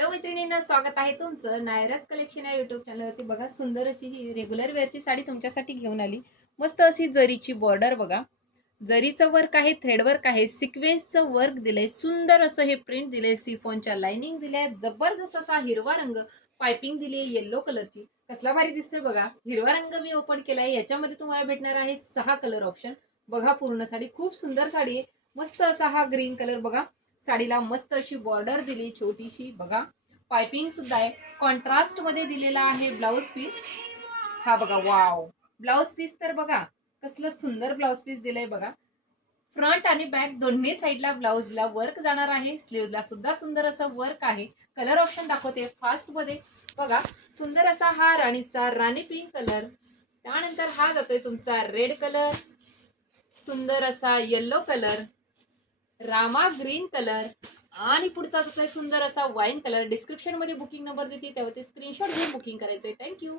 Hello मैत्रिणींना, स्वागत आहे तुमचं नायराज कलेक्शन या युट्यूब चॅनलवरती। बघा, सुंदर अशी ही रेग्युलर वेअरची साडी तुमच्यासाठी घेऊन आली। मस्त अशी जरीची बॉर्डर बघा, जरीचं वर्क आहे, थ्रेड वर्क आहे, सिक्वेन्सचं वर्क दिलंय, सुंदर असं हे प्रिंट दिलंय, सिफॉनच्या लाइनिंग दिल्या, जबरदस्त असा हिरवा रंग, पाइपिंग दिली आहे येलो कलरची। कसला भारी दिसतोय बघा। हिरवा रंग मी ओपन केलाय, याच्यामध्ये तुम्हाला भेटणार आहे 6 कलर ऑप्शन। बघा, पूर्ण साडी खूप सुंदर साडी आहे। मस्त असा हा ग्रीन कलर बघा, साडीला मस्त अशी बॉर्डर दिली छोटीशी बघा, पाइपिंग सुद्धा आहे। कॉन्ट्रास्ट मध्ये दिलेला आहे ब्लाउज पीस, हा बघा, वाव। ब्लाउज पीस तर बघा, कसलं सुंदर ब्लाउज पीस दिलंय बघा। फ्रंट आणि बॅक दोन्ही साईडला ब्लाउजला वर्क जाणार आहे, स्लीवला सुद्धा सुंदर असं वर्क आहे। कलर ऑप्शन दाखवते फास्ट मध्ये बघा, सुंदर असा हा राणीचा राणी पिंक कलर, त्यानंतर हा जातोय तुमचा रेड कलर, सुंदर असा yellow colour, Rama green colour, आणि पुढचा जातोय सुंदर असा वाईन कलर। डिस्क्रिप्शन मध्ये बुकिंग नंबर देते, त्यावरती स्क्रीनशॉट घेऊन बुकिंग करायचंय। थँक्यू।